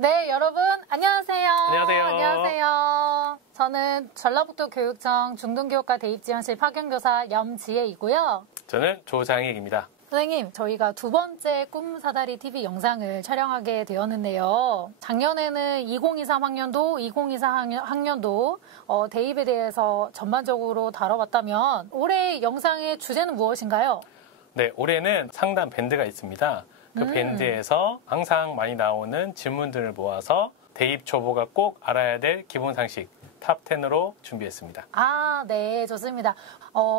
네, 여러분 안녕하세요. 안녕하세요. 안녕하세요. 저는 전라북도 교육청 중등교육과 대입지원실 파견교사 염지혜이고요. 저는 조장익입니다. 선생님, 저희가 두 번째 꿈사다리 TV 영상을 촬영하게 되었는데요. 작년에는 2023 학년도, 2024 학년도 대입에 대해서 전반적으로 다뤄봤다면 올해 영상의 주제는 무엇인가요? 네, 올해는 상담 밴드가 있습니다. 그 밴드에서 항상 많이 나오는 질문들을 모아서 대입 초보가 꼭 알아야 될 기본 상식 탑 10으로 준비했습니다. 아, 네, 좋습니다.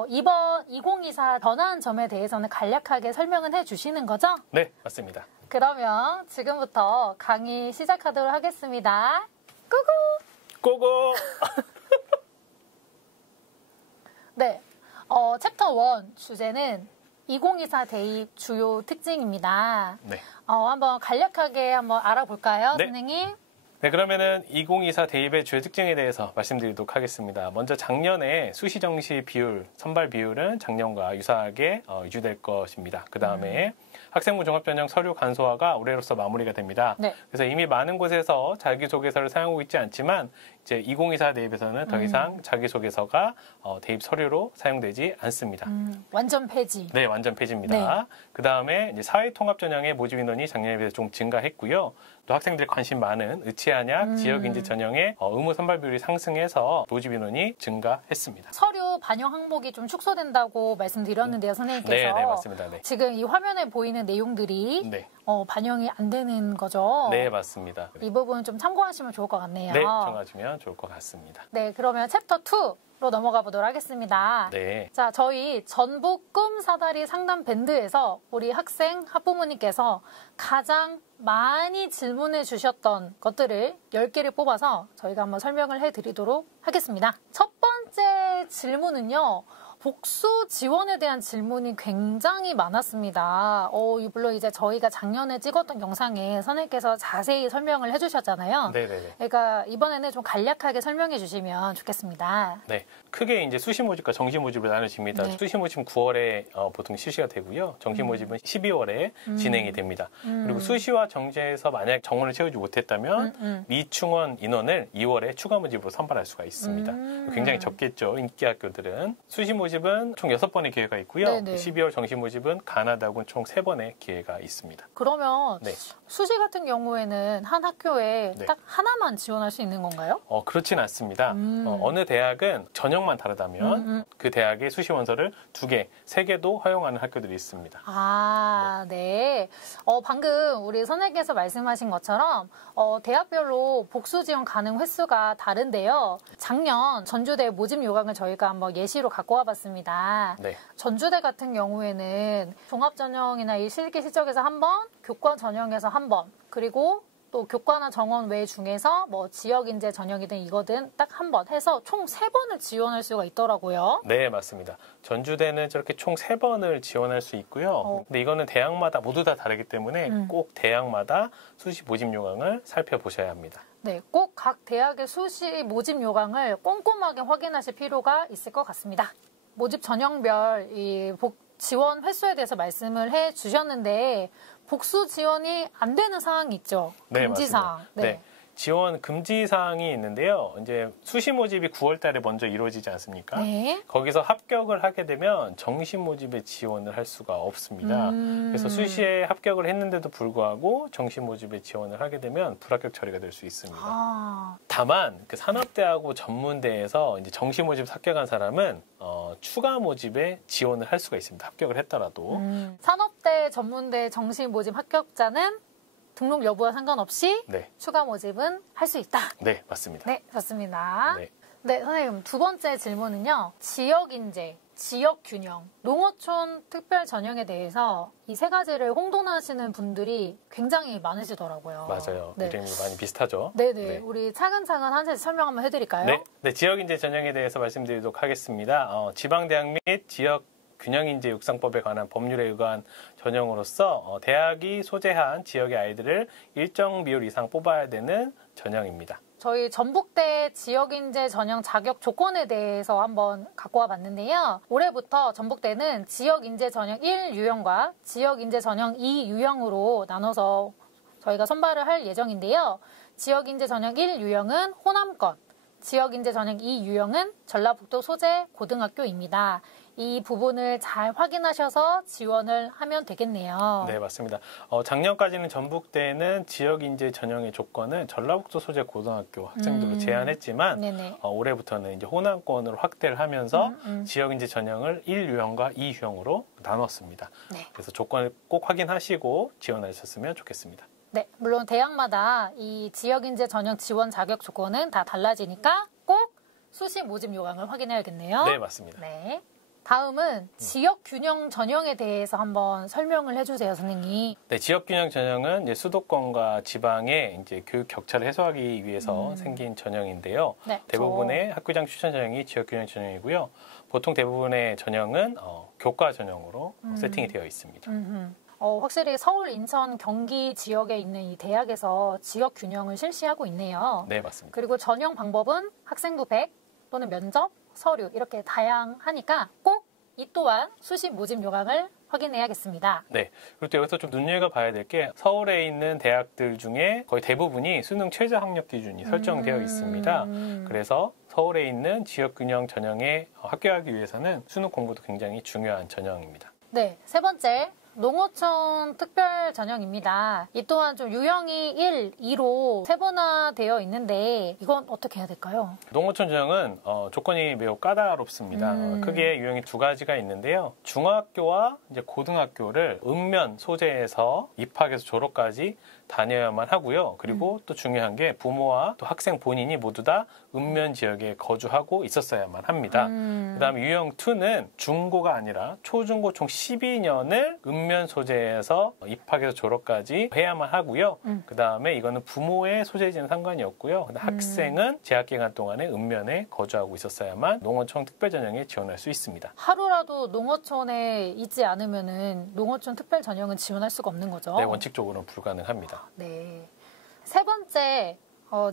이번 2024 변화한 점에 대해서는 간략하게 설명은 해주시는 거죠? 네, 맞습니다. 그러면 지금부터 강의 시작하도록 하겠습니다. 꾸꾸! 고고! 네, 챕터 1 주제는 2024 대입 주요 특징입니다. 네. 한번 간략하게 한번 알아볼까요, 네. 선생님? 네, 그러면은 2024 대입의 주요 특징에 대해서 말씀드리도록 하겠습니다. 먼저 작년에 수시 정시 비율, 선발 비율은 작년과 유사하게 유지될 것입니다. 그 다음에 학생부 종합전형 서류 간소화가 올해로서 마무리가 됩니다. 네. 그래서 이미 많은 곳에서 자기소개서를 사용하고 있지 않지만 이제 2024 대입에서는 더 이상 자기소개서가 대입 서류로 사용되지 않습니다. 완전 폐지. 네, 완전 폐지입니다. 네. 그 다음에 사회통합전형의 모집 인원이 작년에 비해서 좀 증가했고요. 또 학생들이 관심 많은 의치한약 지역인재 전형의 의무 선발 비율이 상승해서 모집 인원이 증가했습니다. 서류 반영 항목이 좀 축소된다고 말씀드렸는데요, 선생님께서. 네, 맞습니다. 네. 지금 이 화면에 보이는 내용들이 네. 반영이 안 되는 거죠? 네, 맞습니다. 이 부분 좀 참고하시면 좋을 것 같네요. 네, 정하시면 좋을 것 같습니다. 네, 그러면 챕터 2로 넘어가 보도록 하겠습니다. 네. 자, 저희 전북 꿈사다리 상담 밴드에서 우리 학생, 학부모님께서 가장 많이 질문해 주셨던 것들을 10개를 뽑아서 저희가 한번 설명을 해드리도록 하겠습니다. 첫 번째 질문은요. 복수 지원에 대한 질문이 굉장히 많았습니다. 물론 이제 저희가 작년에 찍었던 영상에 선생님께서 자세히 설명을 해주셨잖아요. 네네네. 그러니까 이번에는 좀 간략하게 설명해 주시면 좋겠습니다. 네. 크게 이제 수시 모집과 정시 모집을 나눠집니다. 네. 수시 모집은 9월에 보통 실시가 되고요. 정시 모집은 12월에 진행이 됩니다. 그리고 수시와 정시에서 만약 정원을 채우지 못했다면 미충원 인원을 2월에 추가 모집으로 선발할 수가 있습니다. 굉장히 적겠죠. 인기 학교들은. 수시 모집은 총 6번의 기회가 있고요. 네네. 12월 정시 모집은 가나다군 총 3번의 기회가 있습니다. 그러면 네. 수시 같은 경우에는 한 학교에 네. 딱 하나만 지원할 수 있는 건가요? 그렇진 않습니다. 어느 대학은 전형만 다르다면 그 대학의 수시 원서를 2개, 3개도 허용하는 학교들이 있습니다. 아, 네. 방금 우리 선생님께서 말씀하신 것처럼 대학별로 복수 지원 가능 횟수가 다른데요. 작년 전주대 모집 요강을 저희가 한번 예시로 갖고 와봤습니다. 네. 전주대 같은 경우에는 종합전형이나 이 실기 실적에서 한 번, 교과 전형에서 한 번, 그리고 또 교과나 정원 외 중에서 뭐 지역인재 전형이든 이거든 딱 한 번 해서 총 3번을 지원할 수가 있더라고요. 네, 맞습니다. 전주대는 저렇게 총 3번을 지원할 수 있고요. 근데 이거는 대학마다 모두 다 다르기 때문에 꼭 대학마다 수시 모집 요강을 살펴보셔야 합니다. 네, 꼭 각 대학의 수시 모집 요강을 꼼꼼하게 확인하실 필요가 있을 것 같습니다. 모집 전형별 이 지원 횟수에 대해서 말씀을 해 주셨는데 복수 지원이 안 되는 사항이 있죠. 네, 금지사항. 맞습니다. 네. 지원 금지 사항이 있는데요. 이제 수시 모집이 9월 달에 먼저 이루어지지 않습니까? 네. 거기서 합격을 하게 되면 정시 모집에 지원을 할 수가 없습니다. 그래서 수시에 합격을 했는데도 불구하고 정시 모집에 지원을 하게 되면 불합격 처리가 될 수 있습니다. 다만 그 산업대하고 전문대에서 이제 정시 모집 합격한 사람은 추가 모집에 지원을 할 수가 있습니다. 합격을 했더라도. 산업대, 전문대 정시 모집 합격자는 등록 여부와 상관없이 네. 추가 모집은 할 수 있다. 네, 맞습니다. 네, 좋습니다. 네. 네, 선생님. 두 번째 질문은요. 지역인재, 지역균형, 농어촌 특별 전형에 대해서 이 세 가지를 홍보하시는 분들이 굉장히 많으시더라고요. 맞아요. 네. 이름이 많이 비슷하죠. 네네. 네. 우리 차근차근 한 세트 설명 한번 해드릴까요? 네. 네, 지역인재 전형에 대해서 말씀드리도록 하겠습니다. 지방대학 및 지역 균형인재 육성법에 관한 법률에 의거한 전형으로서 대학이 소재한 지역의 아이들을 일정 비율 이상 뽑아야 되는 전형입니다. 저희 전북대 지역인재 전형 자격 조건에 대해서 한번 갖고 와봤는데요. 올해부터 전북대는 지역인재 전형 1유형과 지역인재 전형 2유형으로 나눠서 저희가 선발을 할 예정인데요. 지역인재 전형 1 유형은 호남권, 지역인재 전형 2 유형은 전라북도 소재 고등학교입니다. 이 부분을 잘 확인하셔서 지원을 하면 되겠네요. 네, 맞습니다. 작년까지는 전북대는 지역인재 전형의 조건은 전라북도 소재 고등학교 학생들로 제한했지만 올해부터는 이제 호남권으로 확대를 하면서 지역인재 전형을 1유형과 2유형으로 나눴습니다. 네. 그래서 조건을 꼭 확인하시고 지원하셨으면 좋겠습니다. 네, 물론 대학마다 이 지역인재 전형 지원 자격 조건은 다 달라지니까 꼭 수시 모집 요강을 확인해야겠네요. 네, 맞습니다. 네. 다음은 지역균형 전형에 대해서 한번 설명을 해주세요, 선생님. 네, 지역균형 전형은 이제 수도권과 지방의 이제 교육 격차를 해소하기 위해서 생긴 전형인데요. 네, 대부분의 학교장 추천 전형이 지역균형 전형이고요. 보통 대부분의 전형은 교과 전형으로 세팅이 되어 있습니다. 확실히 서울, 인천, 경기 지역에 있는 이 대학에서 지역 균형을 실시하고 있네요. 네, 맞습니다. 그리고 전형 방법은 학생부 100 또는 면접, 서류 이렇게 다양하니까 꼭 이 또한 수시 모집 요강을 확인해야겠습니다. 네. 그리고 또 여기서 좀 눈여겨봐야 될 게 서울에 있는 대학들 중에 거의 대부분이 수능 최저 학력 기준이 설정되어 있습니다. 그래서 서울에 있는 지역균형 전형에 합격하기 위해서는 수능 공부도 굉장히 중요한 전형입니다. 네. 세 번째. 농어촌 특별 전형입니다. 이 또한 좀 유형이 1, 2로 세분화되어 있는데 이건 어떻게 해야 될까요? 농어촌 전형은 조건이 매우 까다롭습니다. 크게 유형이 두 가지가 있는데요. 중학교와 이제 고등학교를 읍면 소재에서 입학해서 졸업까지 다녀야만 하고요. 그리고 또 중요한 게 부모와 또 학생 본인이 모두 다 읍면 지역에 거주하고 있었어야만 합니다. 그다음에 유형 2는 중고가 아니라 초중고 총 12년을 읍면 소재에서 입학해서 졸업까지 해야만 하고요. 그다음에 이거는 부모의 소재지는 상관이 없고요. 근데 학생은 재학 기간 동안에 읍면에 거주하고 있었어야만 농어촌 특별 전형에 지원할 수 있습니다. 하루라도 농어촌에 있지 않으면은 농어촌 특별 전형은 지원할 수가 없는 거죠? 네, 원칙적으로는 불가능합니다. 네. 세 번째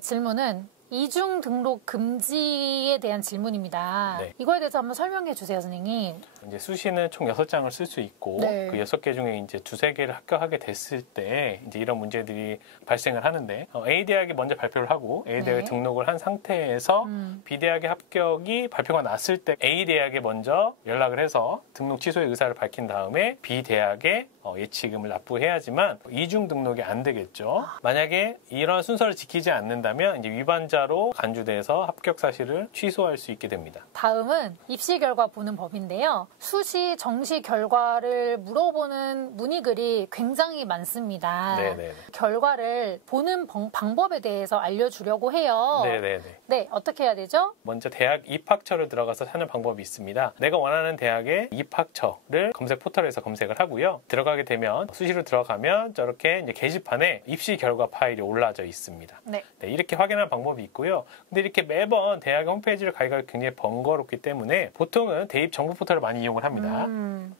질문은 이중 등록 금지에 대한 질문입니다. 네. 이거에 대해서 한번 설명해 주세요, 선생님. 이제 수시는 총 6장을 쓸 수 있고 그 6개 중에 이제 2-3개를 합격하게 됐을 때 이제 이런 문제들이 발생을 하는데 A 대학이 먼저 발표를 하고 A 대학에 등록을 한 상태에서 B 대학의 합격이 발표가 났을 때 A 대학에 먼저 연락을 해서 등록 취소의 의사를 밝힌 다음에 B 대학에 예치금을 납부해야지만 이중 등록이 안 되겠죠. 만약에 이런 순서를 지키지 않는다면 이제 위반자로 간주돼서 합격 사실을 취소할 수 있게 됩니다. 다음은 입시 결과 보는 법인데요. 수시 정시 결과를 물어보는 문의글이 굉장히 많습니다. 네네. 결과를 보는 방법에 대해서 알려주려고 해요. 네네네. 네, 어떻게 해야 되죠? 먼저 대학 입학처를 들어가서 찾는 방법이 있습니다. 내가 원하는 대학의 입학처를 검색 포털에서 검색을 하고요. 들어가게 되면 수시로 들어가면 저렇게 이제 게시판에 입시 결과 파일이 올라져 있습니다. 네, 이렇게 확인하는 방법이 있고요. 근데 이렇게 매번 대학 홈페이지를 가기가 굉장히 번거롭기 때문에 보통은 대입 정보 포털을 많이 이용을 합니다.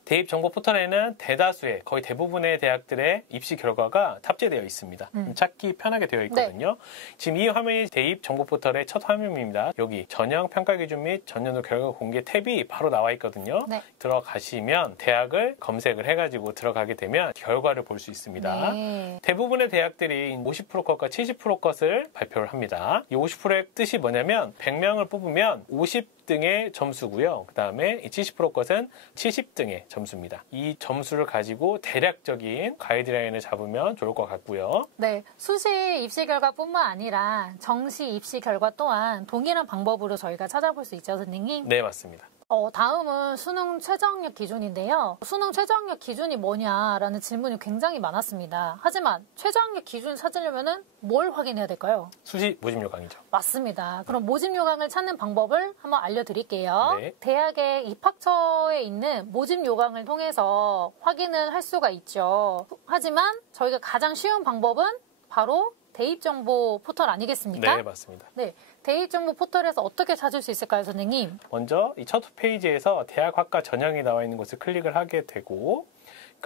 대입 정보 포털에는 대다수의 거의 대부분의 대학들의 입시 결과가 탑재되어 있습니다. 찾기 편하게 되어 있거든요. 네. 지금 이 화면이 대입 정보 포털의 첫 화면입니다. 여기 전형 평가 기준 및 전년도 결과 공개 탭이 바로 나와 있거든요. 네. 들어가시면 대학을 검색을 해가지고 들어가게 되면 결과를 볼 수 있습니다. 네. 대부분의 대학들이 50% 컷과 70% 컷을 발표를 합니다. 이 50%의 뜻이 뭐냐면 100명을 뽑으면 50등의 점수고요. 그 다음에 70% 컷은 70등의 점수입니다. 이 점수를 가지고 대략적인 가이드라인을 잡으면 좋을 것 같고요. 네, 수시 입시 결과뿐만 아니라 정시 입시 결과 또한 동일한 방법으로 저희가 찾아볼 수 있죠, 선생님? 네, 맞습니다. 다음은 수능 최저학력 기준인데요. 수능 최저학력 기준이 뭐냐라는 질문이 굉장히 많았습니다. 하지만 최저학력 기준 찾으려면 뭘 확인해야 될까요? 수시 모집 요강이죠. 맞습니다. 그럼 모집 요강을 찾는 방법을 한번 알려드릴게요. 네. 대학의 입학처에 있는 모집 요강을 통해서 확인을 할 수가 있죠. 하지만 저희가 가장 쉬운 방법은 바로 대입정보 포털 아니겠습니까? 네, 맞습니다. 네, 대입정보 포털에서 어떻게 찾을 수 있을까요, 선생님? 먼저 이 첫 페이지에서 대학 학과 전형이 나와 있는 곳을 클릭을 하게 되고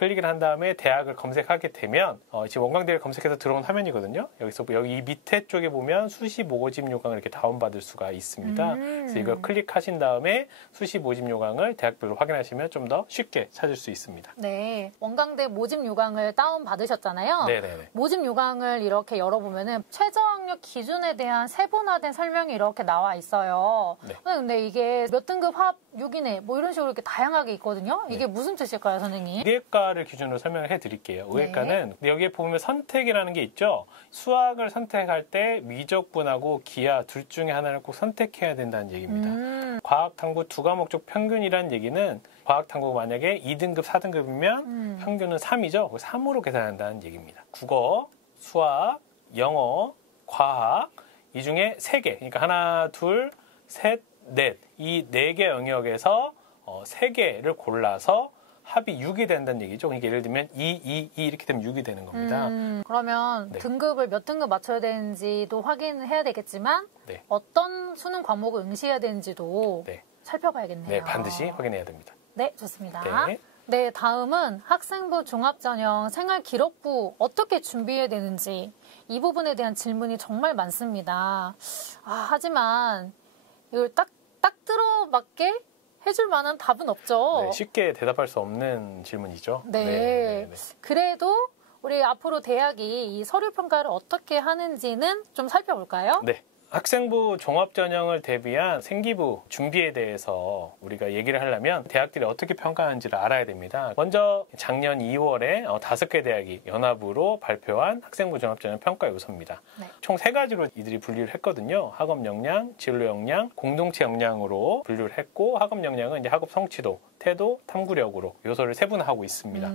클릭을 한 다음에 대학을 검색하게 되면 지금 원광대를 검색해서 들어온 화면이거든요. 여기서 여기 밑에 쪽에 보면 수시 모집 요강을 이렇게 다운받을 수가 있습니다. 그래서 이걸 클릭하신 다음에 수시 모집 요강을 대학별로 확인하시면 좀 더 쉽게 찾을 수 있습니다. 네, 원광대 모집 요강을 다운받으셨잖아요. 네네네. 모집 요강을 이렇게 열어보면은 최저학력 기준에 대한 세분화된 설명이 이렇게 나와 있어요. 네. 근데 이게 몇 등급 합 6이네 뭐 이런 식으로 이렇게 다양하게 있거든요. 이게 네. 무슨 뜻일까요, 선생님? 의예과를 기준으로 설명을 해드릴게요. 의예과는 여기에 보면 선택이라는 게 있죠. 수학을 선택할 때 미적분하고 기하 둘 중에 하나를 꼭 선택해야 된다는 얘기입니다. 과학탐구 두 과목 쪽 평균이라는 얘기는 과학탐구가 만약에 2등급, 4등급이면 평균은 3이죠. 3으로 계산한다는 얘기입니다. 국어, 수학, 영어, 과학 이 중에 3개, 그러니까 하나, 둘, 셋, 넷 이 4개 영역에서 3개를 골라서 합이 6이 된다는 얘기죠. 그러니까 예를 들면 2 이렇게 되면 6이 되는 겁니다. 그러면 네. 등급을 몇 등급 맞춰야 되는지도 확인해야 되겠지만 네. 어떤 수능 과목을 응시해야 되는지도 네. 살펴봐야겠네요. 네, 반드시 확인해야 됩니다. 네, 좋습니다. 네. 네, 다음은 학생부 종합전형 생활기록부 어떻게 준비해야 되는지 이 부분에 대한 질문이 정말 많습니다. 하지만 이걸 딱 들어맞게 해줄 만한 답은 없죠. 네, 쉽게 대답할 수 없는 질문이죠. 네. 그래도 우리 앞으로 대학이 이 서류 평가를 어떻게 하는지는 좀 살펴볼까요? 네. 학생부 종합전형을 대비한 생기부 준비에 대해서 우리가 얘기를 하려면 대학들이 어떻게 평가하는지를 알아야 됩니다. 먼저 작년 2월에 5개 대학이 연합으로 발표한 학생부 종합전형 평가 요소입니다. 네. 총 3가지로 이들이 분류를 했거든요. 학업 역량, 진로 역량, 공동체 역량으로 분류를 했고 학업 역량은 이제 학업 성취도, 태도, 탐구력으로 요소를 세분화하고 있습니다.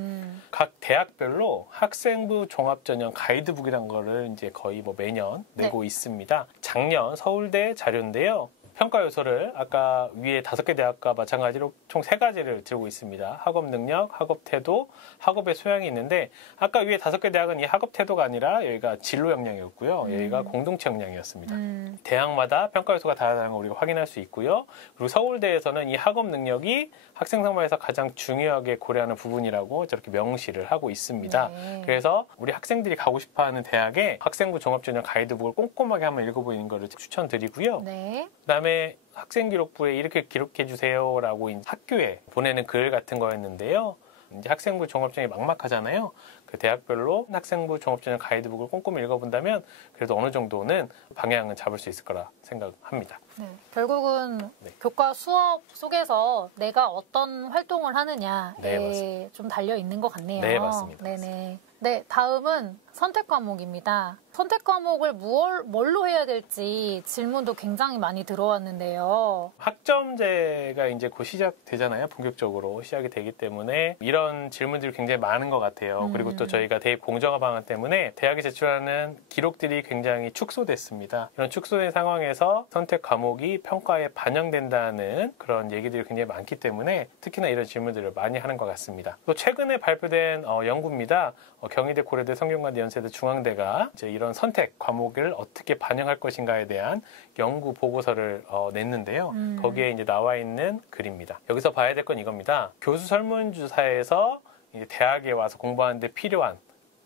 각 대학별로 학생부 종합전형 가이드북이라는 거를 이제 거의 매년 내고 있습니다. 작년 서울대 자료인데요. 평가 요소를 아까 위에 5개 대학과 마찬가지로 총 3가지를 들고 있습니다. 학업 능력, 학업 태도, 학업의 소양이 있는데 아까 위에 5개 대학은 이 학업 태도가 아니라 여기가 진로 역량이었고요. 여기가 공동체 역량이었습니다. 대학마다 평가 요소가 다르다는 걸 우리가 확인할 수 있고요. 그리고 서울대에서는 이 학업 능력이 학생 선발에서 가장 중요하게 고려하는 부분이라고 저렇게 명시를 하고 있습니다. 네. 그래서 우리 학생들이 가고 싶어하는 대학의 학생부 종합전형 가이드북을 꼼꼼하게 한번 읽어보는 것을 추천드리고요. 네. 그다음에 학생기록부에 이렇게 기록해 주세요라고 학교에 보내는 글 같은 거였는데요. 이제 학생부 종합전형이 막막하잖아요. 그 대학별로 학생부 종합전형 가이드북을 꼼꼼히 읽어본다면 그래도 어느 정도는 방향은 잡을 수 있을 거라 생각합니다. 네, 결국은 네. 교과 수업 속에서 내가 어떤 활동을 하느냐에 네, 맞습니다. 좀 달려 있는 것 같네요. 네, 맞습니다. 네네. 네, 다음은 선택 과목입니다. 선택 과목을 뭘로 해야 될지 질문도 굉장히 많이 들어왔는데요. 학점제가 이제 곧 시작되잖아요. 본격적으로 시작이 되기 때문에 이런 질문들이 굉장히 많은 것 같아요. 그리고 또 저희가 대입 공정화 방안 때문에 대학이 제출하는 기록들이 굉장히 축소됐습니다. 이런 축소된 상황에서 선택 과목이 평가에 반영된다는 그런 얘기들이 굉장히 많기 때문에 특히나 이런 질문들을 많이 하는 것 같습니다. 또 최근에 발표된 연구입니다. 경희대, 고려대, 성균관대, 연세대, 중앙대가 이제 이런 선택 과목을 어떻게 반영할 것인가에 대한 연구 보고서를 냈는데요. 거기에 이제 나와 있는 글입니다. 여기서 봐야 될 건 이겁니다. 교수 설문조사에서 이제 대학에 와서 공부하는데 필요한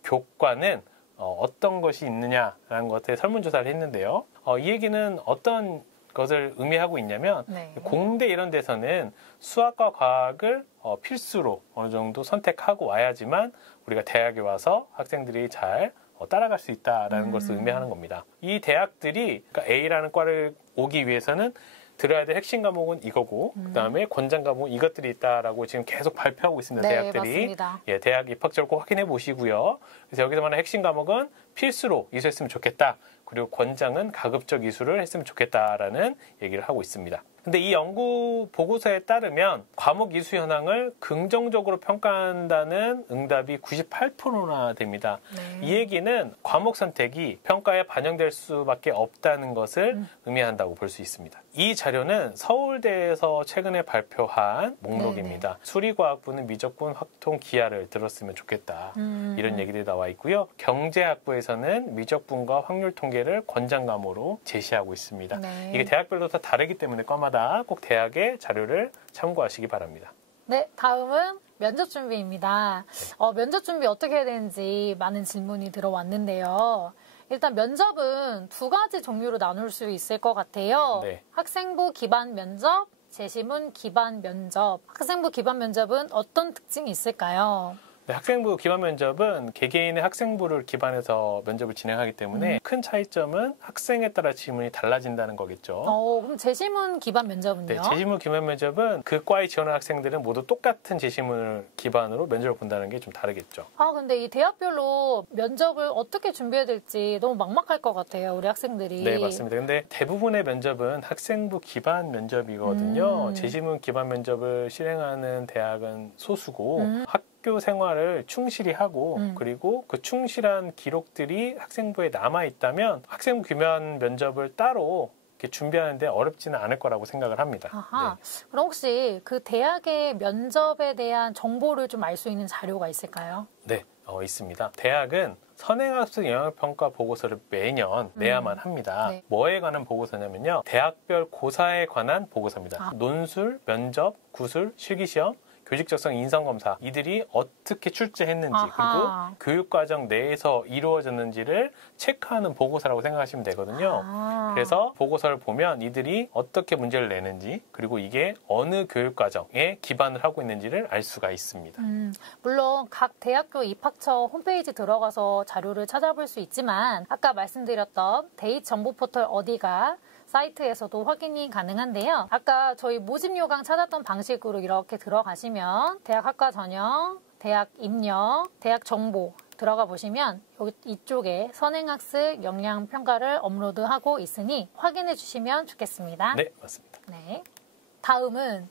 교과는 어떤 것이 있느냐라는 것에 설문조사를 했는데요. 이 얘기는 어떤 것을 의미하고 있냐면 네. 공대 이런 데서는 수학과 과학을 필수로 어느 정도 선택하고 와야지만 우리가 대학에 와서 학생들이 잘 따라갈 수 있다라는 것을 의미하는 겁니다. 이 대학들이 그러니까 A라는 과를 오기 위해서는 들어야 될 핵심 과목은 이거고 그다음에 권장 과목은 이것들이 있다라고 지금 계속 발표하고 있습니다. 네, 대학들이. 맞습니다. 예, 대학 입학처를 꼭 확인해 보시고요. 그래서 여기서 말하는 핵심 과목은 필수로 이수했으면 좋겠다. 그리고 권장은 가급적 이수를 했으면 좋겠다라는 얘기를 하고 있습니다. 근데 이 연구 보고서에 따르면 과목 이수 현황을 긍정적으로 평가한다는 응답이 98%나 됩니다. 네. 이 얘기는 과목 선택이 평가에 반영될 수밖에 없다는 것을 의미한다고 볼 수 있습니다. 이 자료는 서울대에서 최근에 발표한 목록입니다. 수리과학부는 미적분, 확통, 기하를 들었으면 좋겠다. 이런 얘기들이 나와 있고요. 경제학부에서는 미적분과 확률 통계를 권장 과목으로 제시하고 있습니다. 네. 이게 대학별로 다 다르기 때문에 과마다 꼭 대학의 자료를 참고하시기 바랍니다. 네, 다음은 면접 준비입니다. 면접 준비 어떻게 해야 되는지 많은 질문이 들어왔는데요. 일단 면접은 두 가지 종류로 나눌 수 있을 것 같아요. 네. 학생부 기반 면접, 제시문 기반 면접. 학생부 기반 면접은 어떤 특징이 있을까요? 네, 학생부 기반 면접은 개개인의 학생부를 기반해서 면접을 진행하기 때문에 큰 차이점은 학생에 따라 지문이 달라진다는 거겠죠. 그럼 제시문 기반 면접은요? 네, 제시문 기반 면접은 그 과에 지원한 학생들은 모두 똑같은 제시문을 기반으로 면접을 본다는 게 좀 다르겠죠. 근데 이 대학별로 면접을 어떻게 준비해야 될지 너무 막막할 것 같아요, 우리 학생들이. 네, 맞습니다. 근데 대부분의 면접은 학생부 기반 면접이거든요. 제시문 기반 면접을 실행하는 대학은 소수고 학교 생활을 충실히 하고 그리고 그 충실한 기록들이 학생부에 남아 있다면 학생부 기반 면접을 따로 이렇게 준비하는데 어렵지는 않을 거라고 생각을 합니다. 아하. 네. 그럼 혹시 그 대학의 면접에 대한 정보를 좀 알 수 있는 자료가 있을까요? 네, 있습니다. 대학은 선행학습 영역평가 보고서를 매년 내야만 합니다. 네. 뭐에 관한 보고서냐면요. 대학별 고사에 관한 보고서입니다. 논술, 면접, 구술, 실기시험, 교직적성 인성검사 이들이 어떻게 출제했는지 아하. 그리고 교육과정 내에서 이루어졌는지를 체크하는 보고서라고 생각하시면 되거든요. 그래서 보고서를 보면 이들이 어떻게 문제를 내는지 그리고 이게 어느 교육과정에 기반을 하고 있는지를 알 수가 있습니다. 물론 각 대학교 입학처 홈페이지 들어가서 자료를 찾아볼 수 있지만 아까 말씀드렸던 대입정보포털 어디가 사이트에서도 확인이 가능한데요. 아까 저희 모집 요강 찾았던 방식으로 이렇게 들어가시면 대학 학과 전형, 대학 입력, 대학 정보 들어가 보시면 여기 이쪽에 선행학습 역량평가를 업로드하고 있으니 확인해 주시면 좋겠습니다. 네, 맞습니다. 네. 다음은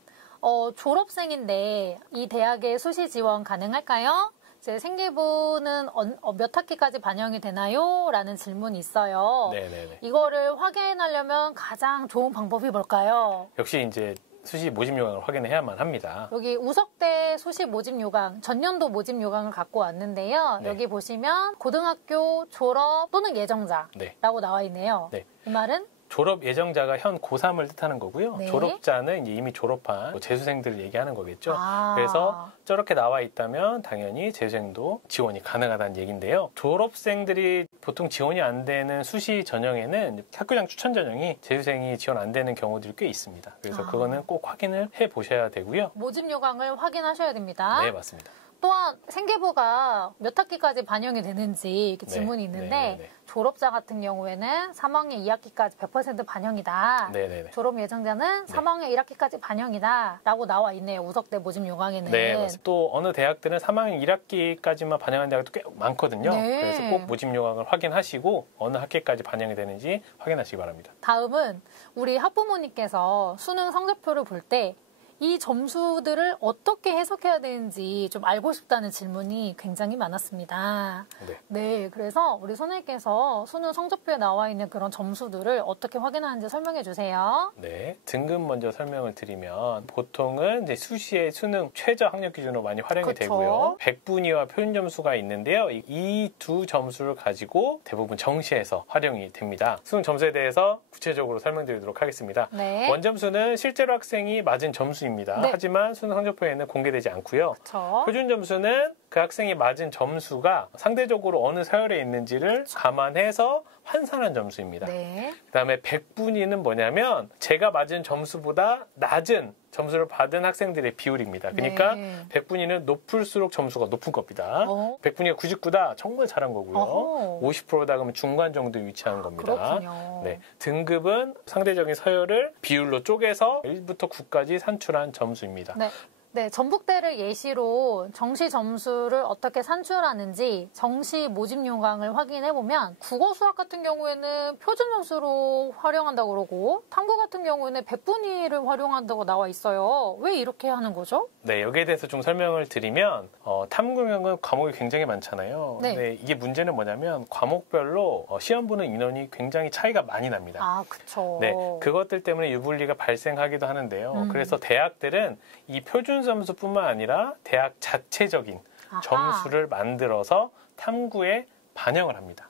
졸업생인데 이 대학에 수시 지원 가능할까요? 제 생기부는 몇 학기까지 반영이 되나요? 라는 질문이 있어요. 네네네. 이거를 확인하려면 가장 좋은 방법이 뭘까요? 역시 이제 수시 모집 요강을 확인해야만 합니다. 여기 우석대 수시 모집 요강, 전년도 모집 요강을 갖고 왔는데요. 네. 여기 보시면 고등학교 졸업 또는 예정자라고 네. 나와 있네요. 네. 이 말은? 졸업 예정자가 현 고3을 뜻하는 거고요. 네. 졸업자는 이미 졸업한 재수생들을 얘기하는 거겠죠. 그래서 저렇게 나와 있다면 당연히 재수생도 지원이 가능하다는 얘기인데요. 졸업생들이 보통 지원이 안 되는 수시 전형에는 학교장 추천 전형이 재수생이 지원 안 되는 경우들이 꽤 있습니다. 그래서 그거는 꼭 확인을 해 보셔야 되고요. 모집 요강을 확인하셔야 됩니다. 네, 맞습니다. 또한 생계부가 몇 학기까지 반영이 되는지 이렇게 질문이 있는데 졸업자 같은 경우에는 3학년 2학기까지 100% 반영이다. 네네네. 졸업 예정자는 3학년 1학기까지 반영이다. 라고 나와 있네요. 우석대 모집 요강에는. 네, 맞습니다. 또 어느 대학들은 3학년 1학기까지만 반영하는 대학도 꽤 많거든요. 네. 그래서 꼭 모집 요강을 확인하시고 어느 학기까지 반영이 되는지 확인하시기 바랍니다. 다음은 우리 학부모님께서 수능 성적표를 볼 때 이 점수들을 어떻게 해석해야 되는지 좀 알고 싶다는 질문이 굉장히 많았습니다. 네, 그래서 우리 선생님께서 수능 성적표에 나와 있는 그런 점수들을 어떻게 확인하는지 설명해 주세요. 네, 등급 먼저 설명을 드리면 보통은 이제 수시의 수능 최저 학력 기준으로 많이 활용이 그쵸. 되고요. 백분위와 표준 점수가 있는데요. 이 두 점수를 가지고 대부분 정시에서 활용이 됩니다. 수능 점수에 대해서 구체적으로 설명드리도록 하겠습니다. 네. 원점수는 실제로 학생이 맞은 점수입니다. 네. 하지만 수능 성적표에는 공개되지 않고요. 그쵸. 표준 점수는 그 학생이 맞은 점수가 상대적으로 어느 서열에 있는지를 감안해서 환산한 점수입니다. 네. 그다음에 백분위는 뭐냐면 제가 맞은 점수보다 낮은 점수를 받은 학생들의 비율입니다. 그러니까 네. 백분위는 높을수록 점수가 높은 겁니다. 백분위가 99다 정말 잘한 거고요. 50%다 그러면 중간 정도에 위치하는 겁니다. 그렇군요. 네, 등급은 상대적인 서열을 비율로 쪼개서 1부터 9까지 산출한 점수입니다. 네. 네, 전북대를 예시로 정시 점수를 어떻게 산출하는지 정시 모집 요강을 확인해보면 국어 수학 같은 경우에는 표준 점수로 활용한다고 그러고 탐구 같은 경우에는 백분위를 활용한다고 나와 있어요. 왜 이렇게 하는 거죠? 네, 여기에 대해서 좀 설명을 드리면 탐구형은 과목이 굉장히 많잖아요. 네. 근데 이게 문제는 뭐냐면 과목별로 시험 보는 인원이 굉장히 차이가 많이 납니다. 아, 그쵸. 네, 그것들 때문에 유불리가 발생하기도 하는데요. 그래서 대학들은 이 표준 점수뿐만 아니라 대학 자체적인 점수를 만들어서 탐구에 반영을 합니다.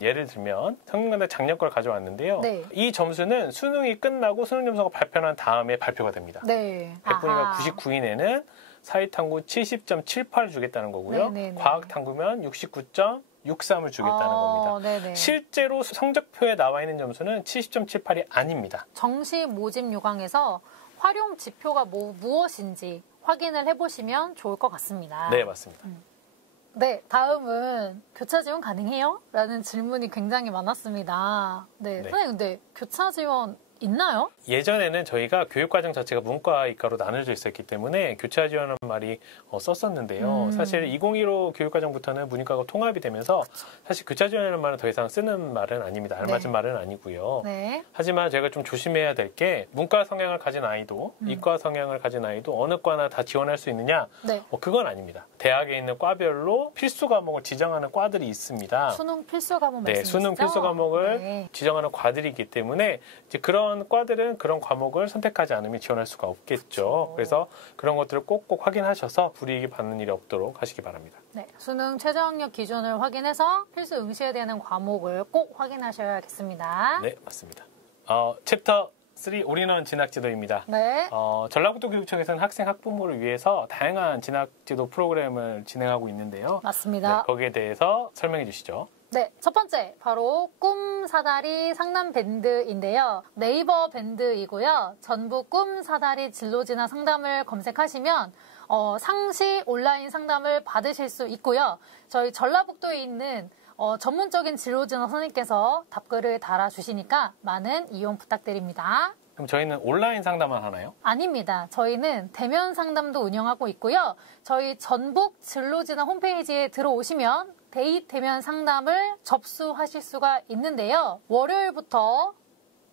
예를 들면 성균관대 작년 걸 가져왔는데요. 네. 이 점수는 수능이 끝나고 수능 점수가 발표한 다음에 발표가 됩니다. 네. 백분위가 99인에는 사회탐구 70.78을 주겠다는 거고요. 네네네. 과학탐구면 69.63을 주겠다는 겁니다. 네네. 실제로 성적표에 나와 있는 점수는 70.78이 아닙니다. 정시 모집 요강에서 활용 지표가 무엇인지 확인을 해보시면 좋을 것 같습니다. 네, 맞습니다. 네, 다음은 교차 지원 가능해요? 라는 질문이 굉장히 많았습니다. 네, 네. 선생님, 근데 교차 지원 있나요? 예전에는 저희가 교육과정 자체가 문과, 이과로 나눠져 있었기 때문에 교차 지원하는 말이 썼었는데요. 사실 2015 교육과정부터는 문이과가 통합이 되면서 사실 교차 지원이라는 말은 더 이상 쓰는 말은 아닙니다. 알맞은 말은 아니고요. 네. 하지만 제가 좀 조심해야 될 게 문과 성향을 가진 아이도 이과 성향을 가진 아이도 어느 과나 다 지원할 수 있느냐? 네. 그건 아닙니다. 대학에 있는 과별로 필수 과목을 지정하는 과들이 있습니다. 수능 필수 과목 네, 말씀이시죠? 수능 필수 과목을 네. 지정하는 과들이기 때문에 이제 그런 과들은 그런 과목을 선택하지 않으면 지원할 수가 없겠죠. 그래서 그런 것들을 꼭꼭 확인하셔서 불이익이 받는 일이 없도록 하시기 바랍니다. 네, 수능 최저학력 기준을 확인해서 필수 응시해야 되는 과목을 꼭 확인하셔야겠습니다. 네, 맞습니다. 챕터 3 올인원 진학지도입니다. 네. 전라북도 교육청에서는 학생 학부모를 위해서 다양한 진학지도 프로그램을 진행하고 있는데요. 맞습니다. 네, 거기에 대해서 설명해 주시죠. 네, 첫 번째 바로 꿈 사다리 상담 밴드인데요. 네이버 밴드이고요. 전북 꿈 사다리 진로 진학 상담을 검색하시면 상시 온라인 상담을 받으실 수 있고요. 저희 전라북도에 있는 전문적인 진로 진학 선생님께서 답글을 달아주시니까 많은 이용 부탁드립니다. 그럼 저희는 온라인 상담만 하나요? 아닙니다. 저희는 대면 상담도 운영하고 있고요. 저희 전북 진로 진학 홈페이지에 들어오시면 대입 대면 상담을 접수하실 수가 있는데요. 월요일부터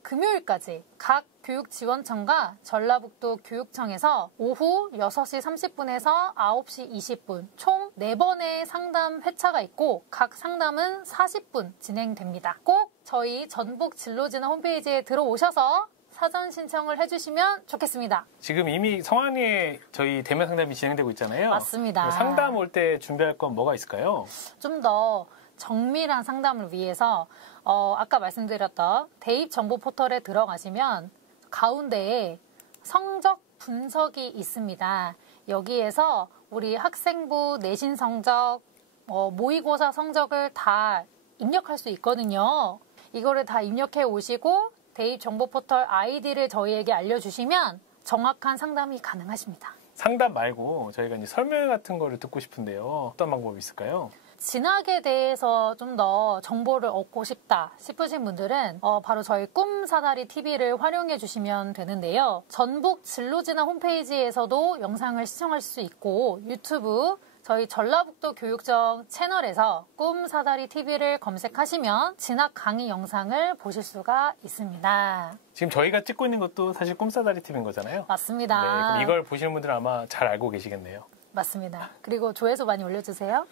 금요일까지 각 교육지원청과 전라북도 교육청에서 오후 6시 30분에서 9시 20분 총 4번의 상담 회차가 있고 각 상담은 40분 진행됩니다. 꼭 저희 전북 진로진학 홈페이지에 들어오셔서 사전 신청을 해주시면 좋겠습니다. 지금 이미 성안리에 저희 대면 상담이 진행되고 있잖아요. 맞습니다. 상담 올 때 준비할 건 뭐가 있을까요? 좀 더 정밀한 상담을 위해서 아까 말씀드렸던 대입 정보 포털에 들어가시면 가운데에 성적 분석이 있습니다. 여기에서 우리 학생부 내신 성적, 모의고사 성적을 다 입력할 수 있거든요. 이거를 다 입력해 오시고 대입 정보 포털 아이디를 저희에게 알려주시면 정확한 상담이 가능하십니다. 상담 말고 저희가 이제 설명 같은 거를 듣고 싶은데요. 어떤 방법이 있을까요? 진학에 대해서 좀 더 정보를 얻고 싶다 싶으신 분들은 바로 저희 꿈사다리 TV를 활용해 주시면 되는데요. 전북 진로진학 홈페이지에서도 영상을 시청할 수 있고 유튜브 저희 전라북도 교육청 채널에서 꿈사다리 TV를 검색하시면 진학 강의 영상을 보실 수가 있습니다. 지금 저희가 찍고 있는 것도 사실 꿈사다리 TV인 거잖아요. 맞습니다. 네, 그럼 이걸 보시는 분들은 아마 잘 알고 계시겠네요. 맞습니다. 그리고 조회수 많이 올려주세요.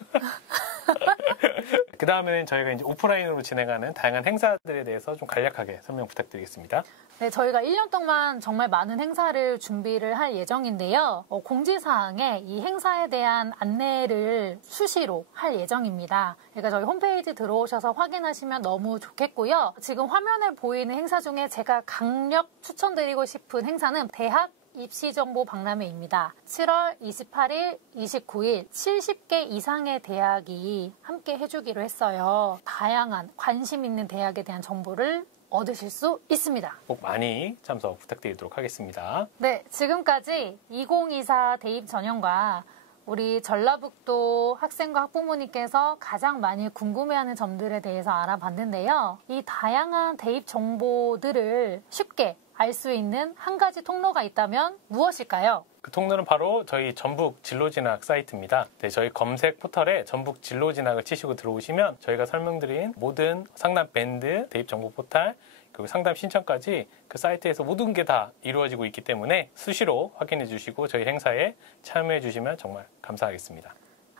그 다음에는 저희가 이제 오프라인으로 진행하는 다양한 행사들에 대해서 좀 간략하게 설명 부탁드리겠습니다. 네, 저희가 1년 동안 정말 많은 행사를 준비를 할 예정인데요. 공지사항에 이 행사에 대한 안내를 수시로 할 예정입니다. 그러니까 저희 홈페이지 들어오셔서 확인하시면 너무 좋겠고요. 지금 화면에 보이는 행사 중에 제가 강력 추천드리고 싶은 행사는 대학 입시정보 박람회입니다. 7월 28일, 29일 70개 이상의 대학이 함께 해주기로 했어요. 다양한 관심 있는 대학에 대한 정보를 얻으실 수 있습니다. 꼭 많이 참석 부탁드리도록 하겠습니다. 네, 지금까지 2024 대입 전형과 우리 전라북도 학생과 학부모님께서 가장 많이 궁금해하는 점들에 대해서 알아봤는데요. 이 다양한 대입 정보들을 쉽게 알 수 있는 한 가지 통로가 있다면 무엇일까요? 그 통로는 바로 저희 전북 진로진학 사이트입니다. 네, 저희 검색 포털에 전북 진로진학을 치시고 들어오시면 저희가 설명드린 모든 상담 밴드, 대입 정보 포털, 그리고 상담 신청까지 그 사이트에서 모든 게 다 이루어지고 있기 때문에 수시로 확인해 주시고 저희 행사에 참여해 주시면 정말 감사하겠습니다.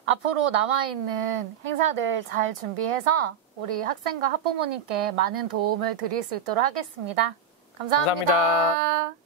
앞으로 남아있는 행사들 잘 준비해서 우리 학생과 학부모님께 많은 도움을 드릴 수 있도록 하겠습니다. 감사합니다. 감사합니다.